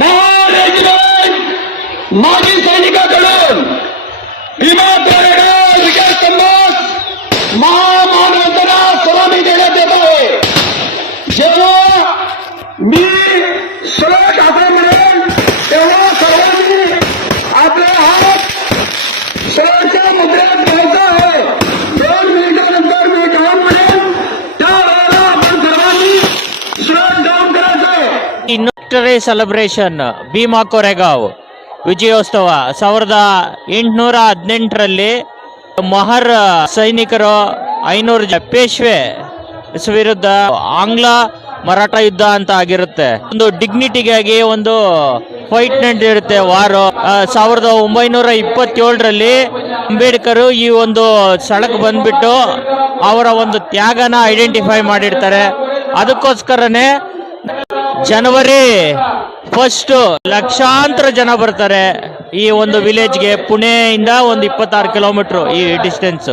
महान रेजिमेंट माजी सैनिकांकडून भीमा कोरेगाव विजय स्तंभास महामानवंदना सलामी देण्यात येत आहे। जेव्हा मी श्लोक असं म्हणेन तेव्हा सर्वांनी आपले हात श्लोकच्या मुद्रेत घ्यायचा आहे। 2 मिनिटानंतर मी गाऊन म्हणेन त्यावेळेला आपण सर्वांनी श्लोक गाऊन करायचं आहे। ಇನ್ನೊಂದು ಸೆಲೆಬ್ರೇಷನ್ ಭೀಮಾ ಕೊರೆಗಾಂವ್ ವಿಜಯೋತ್ಸವ 1818ರಲ್ಲಿ ಮೊಹರ್ ಸೈನಿಕರು 500 ಪೇಶ್ವೆ ವಿರುದ್ಧ ಆಂಗ್ಲ ಮರಾಠ ಯುದ್ಧ ಅಂತ ಆಗಿರುತ್ತೆ। ಒಂದು ಡಿಗ್ನಿಟಿಗಾಗಿ ಒಂದು ಫೈಟ್ ನಡೆದಿರುತ್ತೆ ವಾರು। 1927ರಲ್ಲಿ ಅಂಬೇಡ್ಕರ್ ಈ ಒಂದು ಸ್ಥಳಕ್ಕೆ ಬಂದ್ಬಿಟ್ಟು ಅವರ ಒಂದು ತ್ಯಾಗನ ಐಡೆಂಟಿಫೈ ಮಾಡಿರ್ತಾರೆ। ಅದಕ್ಕೋಸ್ಕರನೇ ಜನವರಿ 1 ಲಕ್ಷಾಂತರ ಜನ ಬರ್ತಾರೆ ಈ ಒಂದು ವಿಲೇಜ್ಗೆ। ಪುಣೆಯಿಂದ ಒಂದು 26 ಕಿಲೋಮೀಟರ್ ಈ ಡಿಸ್ಟೆನ್ಸ್।